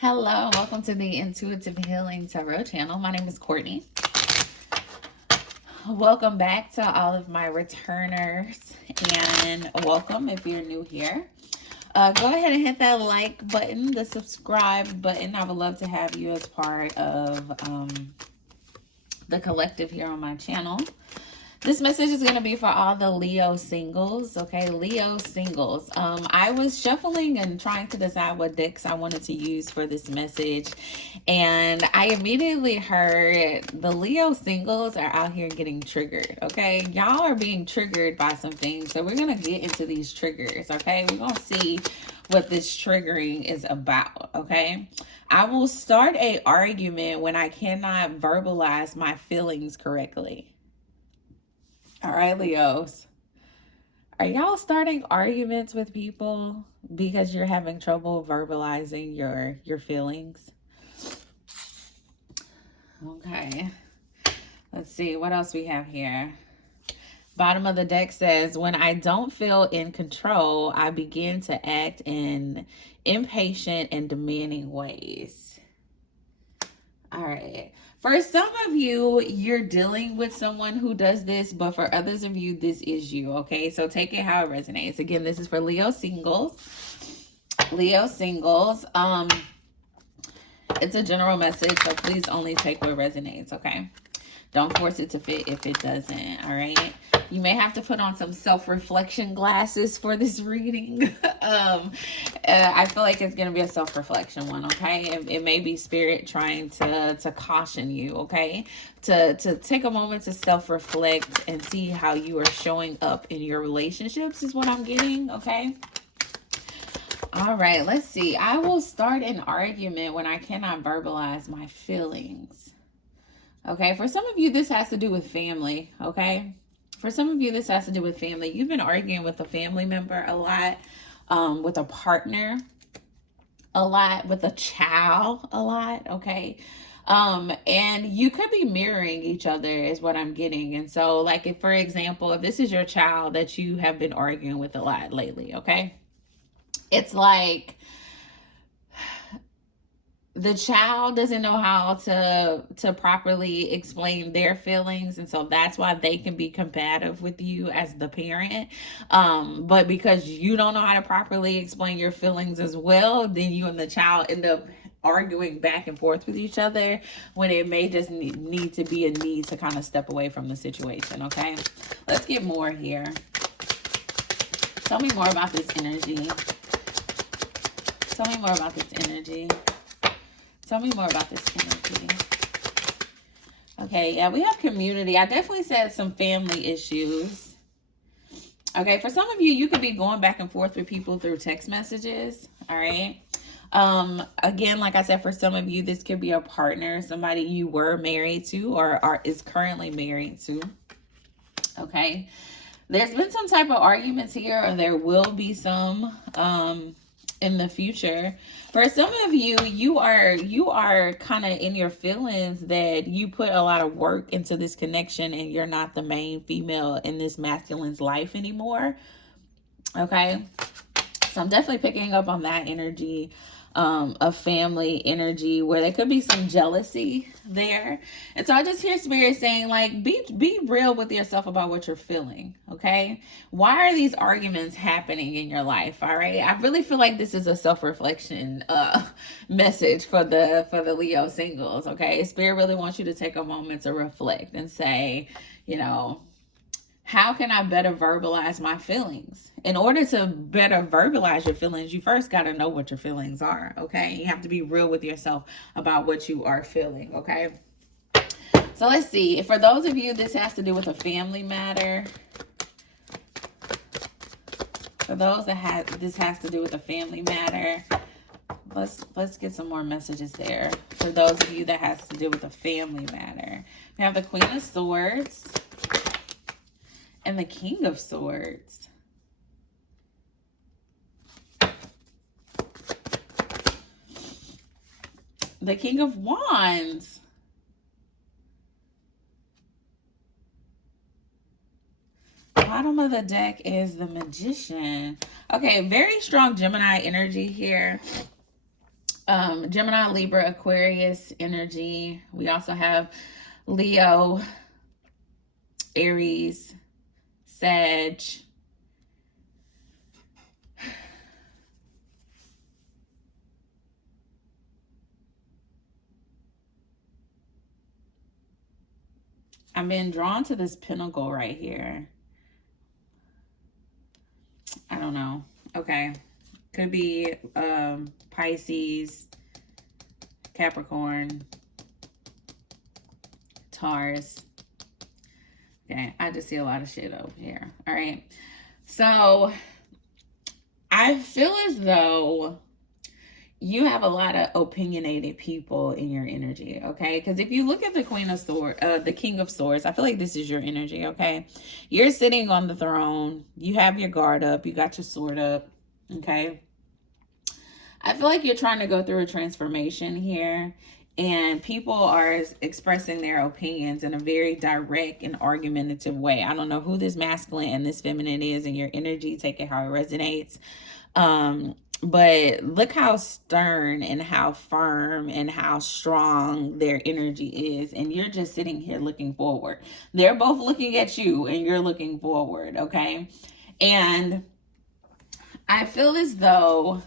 Hello, welcome to the Intuitive Healing Tarot channel. My name is Courtney. Welcome back to all of my returners, and welcome if you're new here. Go ahead and hit that like button, the subscribe button. I would love to have you as part of the collective here on my channel. This message is going to be for all the Leo singles, okay? Leo singles. I was shuffling and trying to decide what decks I wanted to use for this message, and I immediately heard the Leo singles are out here getting triggered, okay? Y'all are being triggered by some things, so we're going to get into these triggers, okay? We're going to see what this triggering is about, okay? I will start an argument when I cannot verbalize my feelings correctly. All right, Leos. Are y'all starting arguments with people because you're having trouble verbalizing your feelings? Okay. Let's see what else we have here. Bottom of the deck says, when I don't feel in control, I begin to act in impatient and demanding ways. All right. For some of you, you're dealing with someone who does this, but for others of you, this is you, okay? So take it how it resonates. Again, this is for Leo singles. Leo singles. It's a general message, so please only take what resonates, okay? Don't force it to fit if it doesn't, all right? You may have to put on some self-reflection glasses for this reading. I feel like it's going to be a self-reflection one, okay? It may be spirit trying to caution you, okay? To take a moment to self-reflect and see how you are showing up in your relationships is what I'm getting, okay? All right, let's see. I will start an argument when I cannot verbalize my feelings. Okay, for some of you, this has to do with family, okay? For some of you, this has to do with family. You've been arguing with a family member a lot, with a partner a lot, with a child a lot, okay? And you could be mirroring each other is what I'm getting. And so, like, if, for example, if this is your child that you have been arguing with a lot lately, okay? It's like the child doesn't know how to properly explain their feelings, and so that's why they can be combative with you as the parent, but because you don't know how to properly explain your feelings as well, then you and the child end up arguing back and forth with each other when it may just need to be a need to kind of step away from the situation. Okay, let's get more here. Tell me more about this energy. Tell me more about this energy. Tell me more about this energy. Okay, yeah, we have community. I definitely said some family issues. Okay, for some of you, you could be going back and forth with people through text messages. All right. Again, like I said, for some of you, this could be a partner, somebody you were married to or is currently married to. Okay. There's been some type of arguments here, or there will be some in the future. For some of you, you are kind of in your feelings that you put a lot of work into this connection and you're not the main female in this masculine's life anymore. Okay. So I'm definitely picking up on that energy, of family energy, where there could be some jealousy there. And so I just hear spirit saying, like, be real with yourself about what you're feeling. Okay. Why are these arguments happening in your life? All right. I really feel like this is a self-reflection message for the Leo singles. Okay. Spirit really wants you to take a moment to reflect and say, you know, how can I better verbalize my feelings? In order to better verbalize your feelings, you first got to know what your feelings are, okay? You have to be real with yourself about what you are feeling, okay? So let's see. For those of you, this has to do with a family matter. For those that this has to do with a family matter, let's get some more messages there. For those of you that has to do with a family matter, we have the Queen of Swords and the King of Swords. The King of Wands. Bottom of the deck is the Magician. Okay, very strong Gemini energy here. Gemini, Libra, Aquarius energy. We also have Leo, Aries, Sag. I've been drawn to this pentacle right here. I don't know. Okay. Could be Pisces, Capricorn, Taurus. Okay, I just see a lot of shit over here. All right. So I feel as though you have a lot of opinionated people in your energy, okay? Because if you look at the Queen of Swords, the King of Swords, I feel like this is your energy, okay? You're sitting on the throne. You have your guard up. You got your sword up, okay? I feel like you're trying to go through a transformation here, and people are expressing their opinions in a very direct and argumentative way. I don't know who this masculine and this feminine is in your energy. Take it how it resonates. But look how stern and how firm and how strong their energy is. And you're just sitting here looking forward. They're both looking at you and you're looking forward, okay? And I feel as though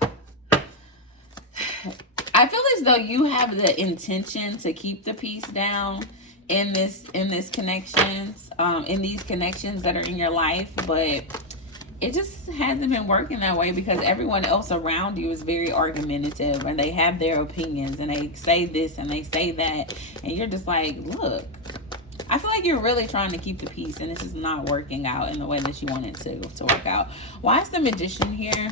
you have the intention to keep the peace down in these connections that are in your life, but it just hasn't been working that way because everyone else around you is very argumentative and they have their opinions and they say this and they say that, and you're just like, look, I feel like you're really trying to keep the peace and it's just not working out in the way that you want it to work out. Why is the Magician here?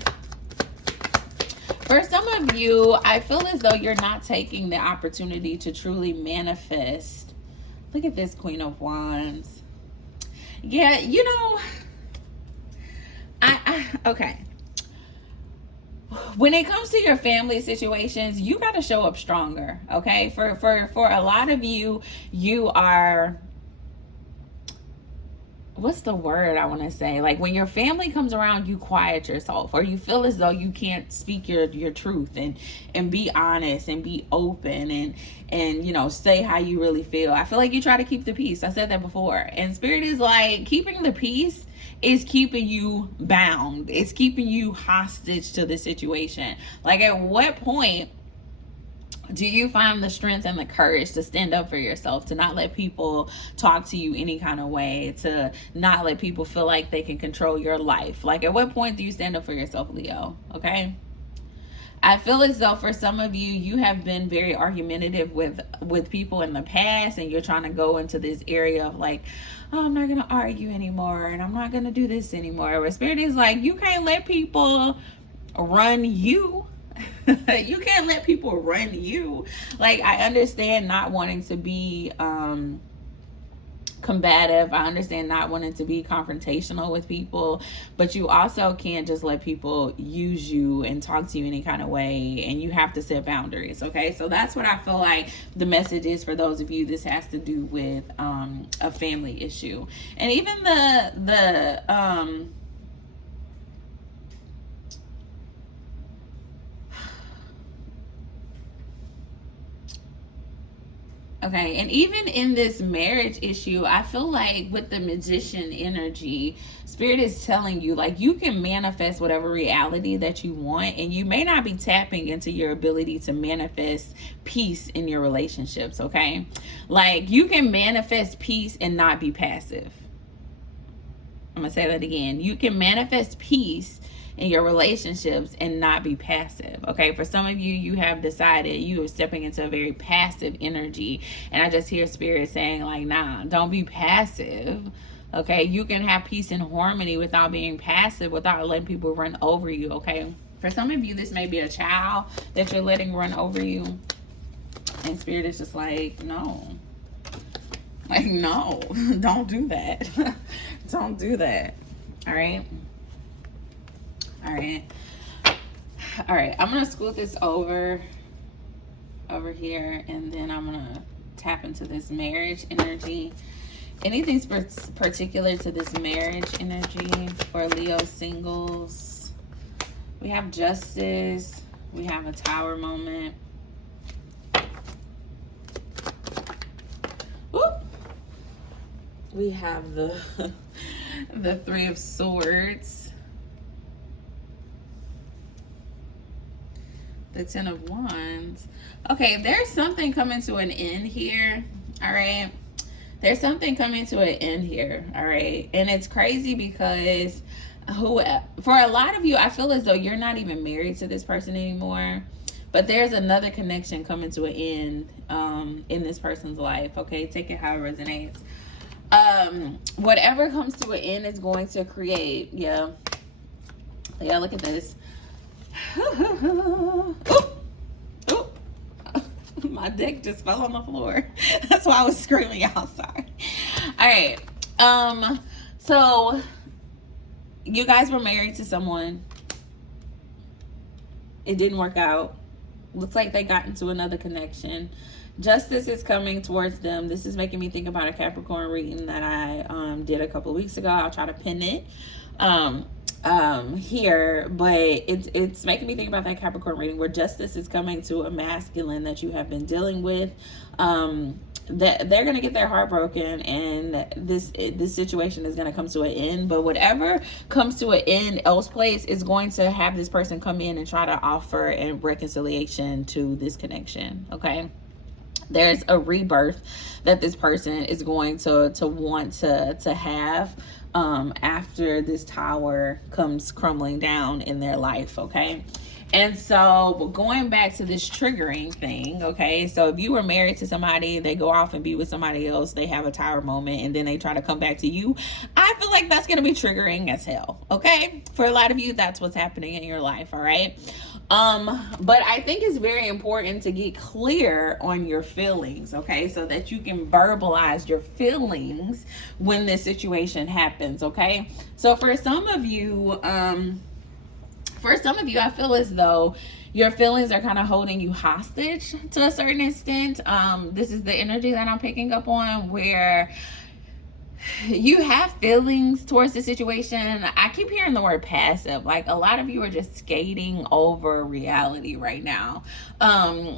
For some of you, I feel as though you're not taking the opportunity to truly manifest. Look at this Queen of Wands. Yeah, you know, okay. When it comes to your family situations, you got to show up stronger, okay? For a lot of you, you are, what's the word I want to say? Like when your family comes around, you quiet yourself, or you feel as though you can't speak your truth and be honest and be open and you know, say how you really feel. I feel like you try to keep the peace. I said that before. And Spirit is like, keeping the peace is keeping you bound. It's keeping you hostage to the situation. Like, at what point do you find the strength and the courage to stand up for yourself, to not let people talk to you any kind of way, to not let people feel like they can control your life? Like, at what point do you stand up for yourself, Leo? Okay? I feel as though for some of you, you have been very argumentative with people in the past, and you're trying to go into this area of like, oh, I'm not going to argue anymore, and I'm not going to do this anymore. But Spirit is like, you can't let people run you. You can't let people run you. Like, I understand not wanting to be combative. I understand not wanting to be confrontational with people, but you also can't just let people use you and talk to you any kind of way, and you have to set boundaries, okay? So that's what I feel like the message is for those of you. This has to do with a family issue. And even the okay, and even in this marriage issue, I feel like with the Magician energy, Spirit is telling you, like, you can manifest whatever reality that you want, and you may not be tapping into your ability to manifest peace in your relationships, okay? Like, you can manifest peace and not be passive. I'm gonna say that again. You can manifest peace in your relationships and not be passive, okay? For some of you, you have decided you are stepping into a very passive energy, and I just hear Spirit saying, like, nah, don't be passive, okay? You can have peace and harmony without being passive, without letting people run over you, okay? For some of you, this may be a child that you're letting run over you, and Spirit is just like, no. Like, no, don't do that. Don't do that, all right? All right. I'm going to scoot this over here, and then I'm going to tap into this marriage energy. Anything particular to this marriage energy for Leo singles? We have Justice. We have a Tower moment. Whoop. We have the the Three of Swords. The Ten of Wands. Okay, there's something coming to an end here. All right. There's something coming to an end here. All right. And it's crazy because for a lot of you, I feel as though you're not even married to this person anymore. But there's another connection coming to an end in this person's life. Okay, take it how it resonates. Whatever comes to an end is going to create, yeah, look at this. Ooh. Ooh. My deck just fell on the floor. That's why I was screaming outside. All right. So you guys were married to someone. It didn't work out. Looks like they got into another connection. Justice is coming towards them. This is making me think about a Capricorn reading that I did a couple of weeks ago. I'll try to pin it here, but it's making me think about that Capricorn reading where justice is coming to a masculine that you have been dealing with. That they're gonna get their heart broken, and this situation is gonna come to an end. But whatever comes to an end elsewise is going to have this person come in and try to offer a reconciliation to this connection. Okay. There's a rebirth that this person is going to want to have after this tower comes crumbling down in their life. Okay. And so going back to this triggering thing, okay, so if you were married to somebody, they go off and be with somebody else, they have a tower moment, and then they try to come back to you, I feel like that's going to be triggering as hell, okay? For a lot of you, that's what's happening in your life, all right? But I think it's very important to get clear on your feelings, okay? So that you can verbalize your feelings when this situation happens, okay? So for some of you, I feel as though your feelings are kind of holding you hostage to a certain extent. This is the energy that I'm picking up on, where you have feelings towards the situation. I keep hearing the word passive. Like, a lot of you are just skating over reality right now.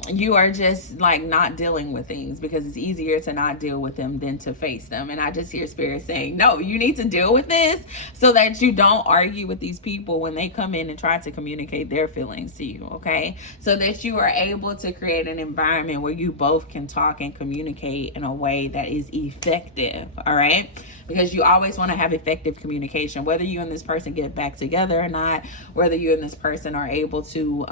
You are just like not dealing with things because it's easier to not deal with them than to face them. And I just hear spirit saying, no, you need to deal with this so that you don't argue with these people when they come in and try to communicate their feelings to you. Okay. So that you are able to create an environment where you both can talk and communicate in a way that is effective. All right. Because you always want to have effective communication, whether you and this person get back together or not, whether you and this person are able to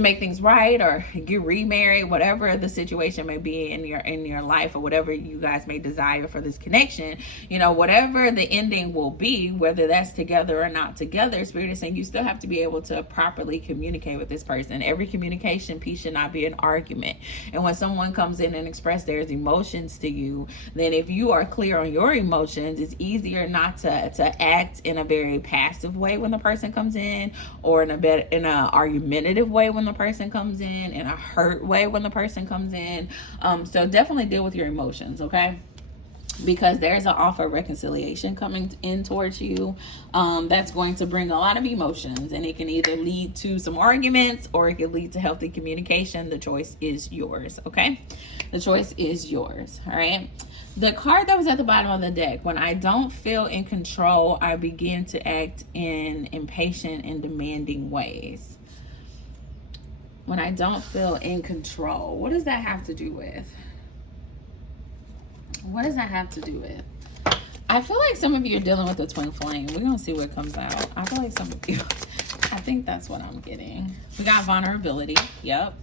make things right or get remarried, whatever the situation may be in your life, or whatever you guys may desire for this connection, you know, whatever the ending will be, whether that's together or not together, Spirit is saying you still have to be able to properly communicate with this person. Every communication piece should not be an argument. And when someone comes in and express their emotions to you, then if you are clear on your emotions, it's easier not to act in a very passive way when the person comes in, or in an argumentative way when the person comes in a hurt way when the person comes in. So definitely deal with your emotions, okay? Because there's an offer of reconciliation coming in towards you that's going to bring a lot of emotions, and it can either lead to some arguments or it can lead to healthy communication. The choice is yours, okay? The choice is yours, all right? The card that was at the bottom of the deck: when I don't feel in control, I begin to act in impatient and demanding ways. When I don't feel in control, what does that have to do with? What does that have to do with? I feel like some of you are dealing with a twin flame. We're going to see what comes out. I feel like some of you, I think that's what I'm getting. We got vulnerability. Yep.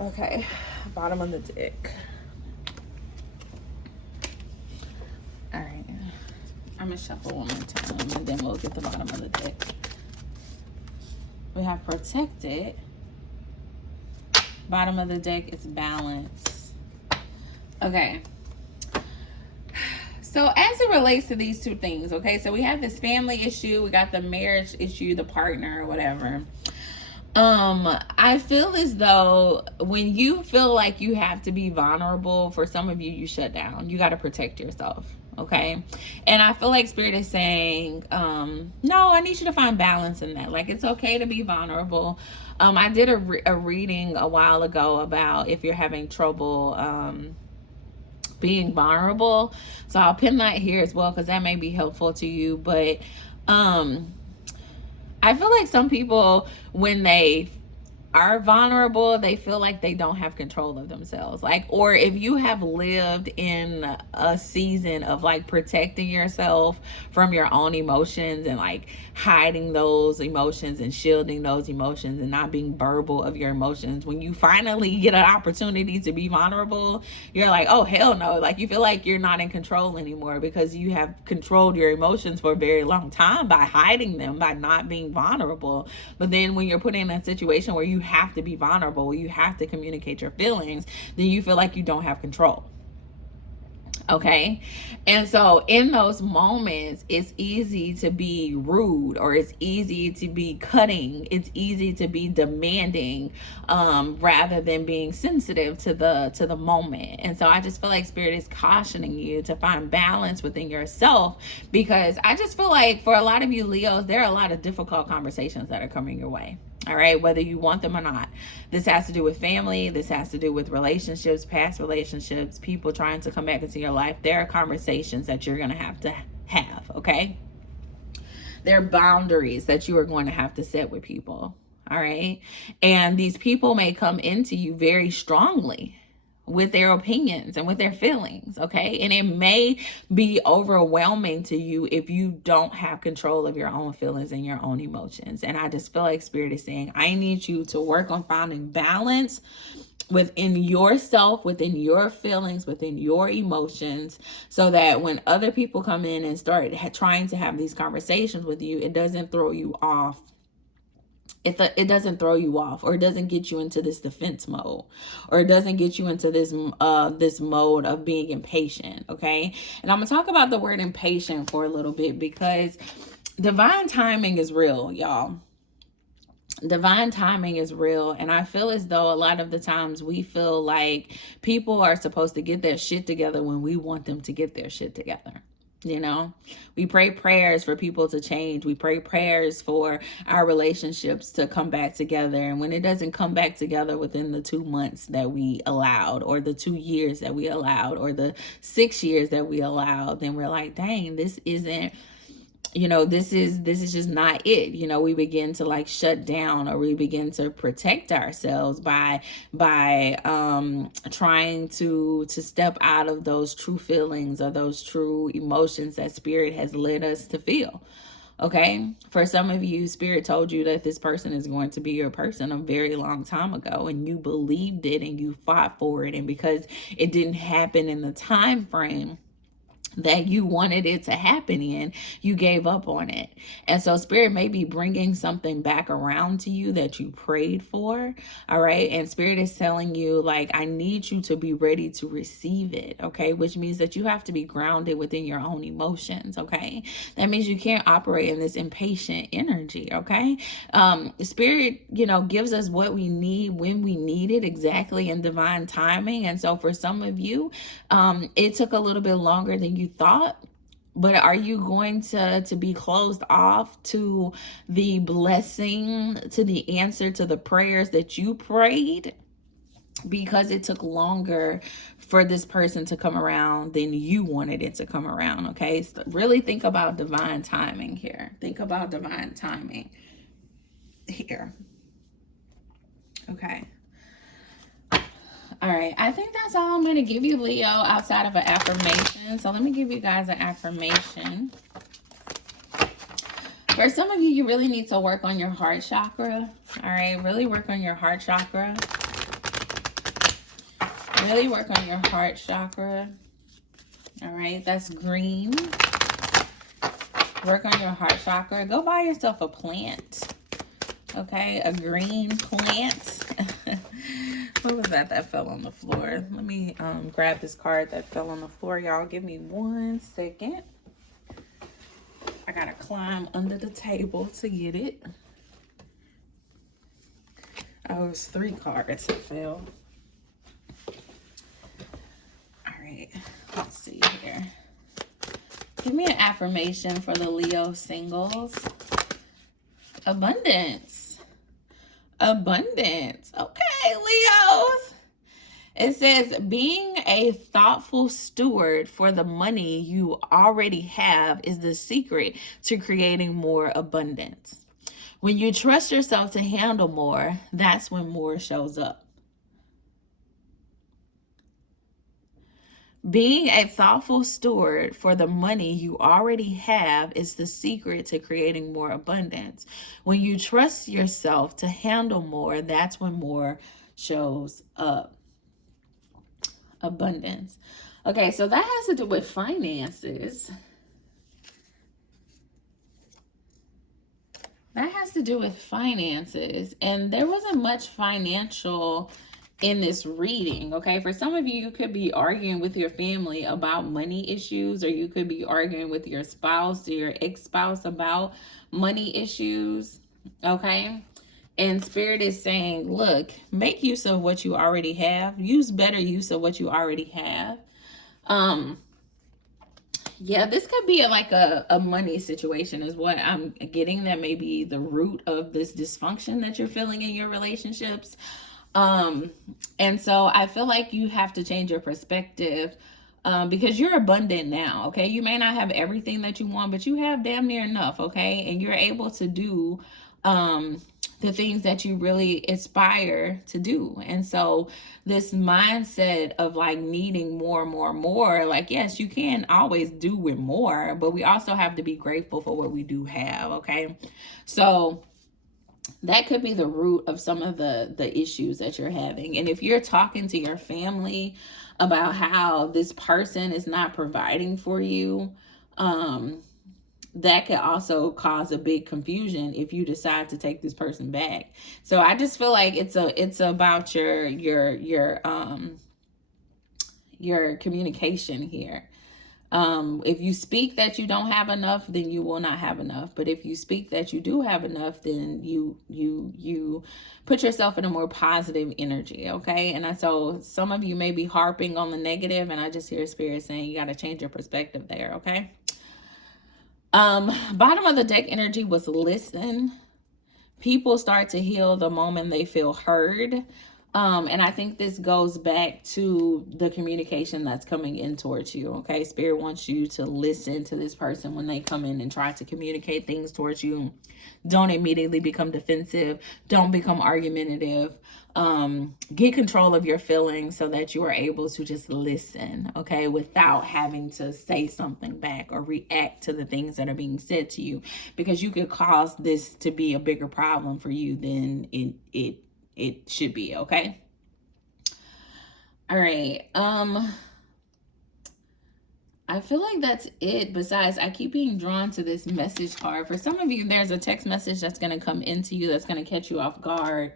Okay. Bottom of the deck. All right. I'm going to shuffle one more time, and then we'll get the bottom of the deck. We have protected. Bottom of the deck is balance. Okay. So as it relates to these two things, okay, so we have this family issue, we got the marriage issue, the partner or whatever. I feel as though when you feel like you have to be vulnerable, for some of you, you shut down. You got to protect yourself. Okay. And I feel like Spirit is saying, no, I need you to find balance in that. Like, it's okay to be vulnerable. I did a reading a while ago about if you're having trouble being vulnerable. So I'll pin that here as well, because that may be helpful to you. But I feel like some people, when they are vulnerable, they feel like they don't have control of themselves. Like, or if you have lived in a season of like protecting yourself from your own emotions and like hiding those emotions and shielding those emotions and not being verbal of your emotions, when you finally get an opportunity to be vulnerable, you're like, oh hell no. Like, you feel like you're not in control anymore, because you have controlled your emotions for a very long time by hiding them, by not being vulnerable. But then when you're put in a situation where you have to be vulnerable, you have to communicate your feelings, then you feel like you don't have control. Okay. And so in those moments, it's easy to be rude, or it's easy to be cutting. It's easy to be demanding, rather than being sensitive to the moment. And so I just feel like Spirit is cautioning you to find balance within yourself, because I just feel like for a lot of you Leos, there are a lot of difficult conversations that are coming your way. All right, whether you want them or not. This has to do with family. This has to do with relationships, past relationships, people trying to come back into your life. There are conversations that you're going to have, okay? There are boundaries that you are going to have to set with people, all right? And these people may come into you very strongly with their opinions and with their feelings, okay? And it may be overwhelming to you if you don't have control of your own feelings and your own emotions. And I just feel like Spirit is saying, I need you to work on finding balance within yourself, within your feelings, within your emotions, so that when other people come in and start trying to have these conversations with you, it doesn't throw you off. It doesn't throw you off, or it doesn't get you into this defense mode, or it doesn't get you into this mode of being impatient. Okay. And I'm gonna talk about the word impatient for a little bit, because divine timing is real, y'all. Divine timing is real. And I feel as though a lot of the times we feel like people are supposed to get their shit together when we want them to get their shit together. You know, we pray prayers for people to change. We pray prayers for our relationships to come back together. And when it doesn't come back together within the 2 months that we allowed, or the 2 years that we allowed, or the 6 years that we allowed, then we're like, dang, this isn't, this is just not it. We begin to like shut down, or we begin to protect ourselves by trying to step out of those true feelings, or those true emotions that Spirit has led us to feel. Okay. For some of you, Spirit told you that this person is going to be your person a very long time ago, and you believed it and you fought for it. And because it didn't happen in the time frame that you wanted it to happen in, you gave up on it. And so Spirit may be bringing something back around to you that you prayed for. All right. And Spirit is telling you, like, I need you to be ready to receive it. Okay. Which means that you have to be grounded within your own emotions. Okay. That means you can't operate in this impatient energy. Okay. Spirit, gives us what we need when we need it, exactly in divine timing. And so for some of you, it took a little bit longer than you thought. But are you going to be closed off to the blessing, to the answer to the prayers that you prayed, because it took longer for this person to come around than you wanted it to come around? Okay, so really think about divine timing here. Think about divine timing here. Okay. All right, I think that's all I'm going to give you, Leo, outside of an affirmation. So let me give you guys an affirmation. For some of you, you really need to work on your heart chakra. All right, really work on your heart chakra. Really work on your heart chakra. All right, that's green. Work on your heart chakra. Go buy yourself a plant. Okay, a green plant. What was that fell on the floor? Let me grab this card that fell on the floor. Y'all give me 1 second. I gotta climb under the table to get it. Oh, it was 3 cards that fell. All right, let's see here. Give me an affirmation for the Leo singles. Abundance. Abundance. Okay, Leos. It says, being a thoughtful steward for the money you already have is the secret to creating more abundance. When you trust yourself to handle more, that's when more shows up. Being a thoughtful steward for the money you already have is the secret to creating more abundance. When you trust yourself to handle more, that's when more shows up. Abundance. Okay, so that has to do with finances. That has to do with finances. And there wasn't much financial in this reading, okay? For some of you, you could be arguing with your family about money issues, or you could be arguing with your spouse or your ex-spouse about money issues, okay? And Spirit is saying, look, make use of what you already have. Use better use of what you already have. Yeah, this could be like a money situation is what I'm getting. That may be the root of this dysfunction that you're feeling in your relationships. And so I feel like you have to change your perspective, because you're abundant now, okay? You may not have everything that you want, but you have damn near enough, okay? And you're able to do the things that you really aspire to do. And so this mindset of like needing more, like, yes, you can always do with more, but we also have to be grateful for what we do have, okay? So that could be the root of some of the issues that you're having. And if you're talking to your family about how this person is not providing for you, that could also cause a big confusion if you decide to take this person back. So I just feel like it's about your communication here. If you speak that you don't have enough, then you will not have enough. But if you speak that you do have enough, then you put yourself in a more positive energy, okay? And so some of you may be harping on the negative, and I just hear Spirit saying you got to change your perspective there, okay? Bottom of the deck energy was listen. People start to heal the moment they feel heard. And I think this goes back to the communication that's coming in towards you, okay? Spirit wants you to listen to this person when they come in and try to communicate things towards you. Don't immediately become defensive. Don't become argumentative. Get control of your feelings so that you are able to just listen, okay, without having to say something back or react to the things that are being said to you, because you could cause this to be a bigger problem for you than it should be, okay? All right. I feel like that's it. Besides, I keep being drawn to this message card. For some of you, there's a text message that's going to come into you that's going to catch you off guard.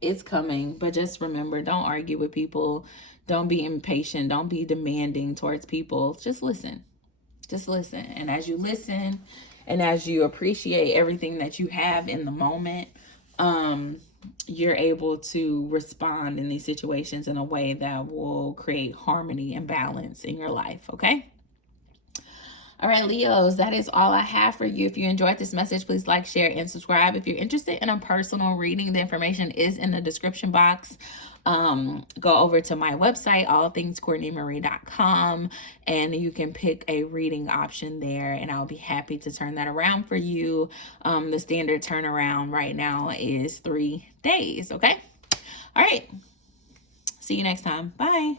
It's coming, but just remember, don't argue with people. Don't be impatient. Don't be demanding towards people. Just listen. Just listen. And as you listen and as you appreciate everything that you have in the moment, you're able to respond in these situations in a way that will create harmony and balance in your life, okay? All right, Leos, that is all I have for you. If you enjoyed this message, please like, share, and subscribe. If you're interested in a personal reading, the information is in the description box. Go over to my website, allthingscourtneymarie.com, and you can pick a reading option there, and I'll be happy to turn that around for you. The standard turnaround right now is 3 days, okay? All right. See you next time. Bye.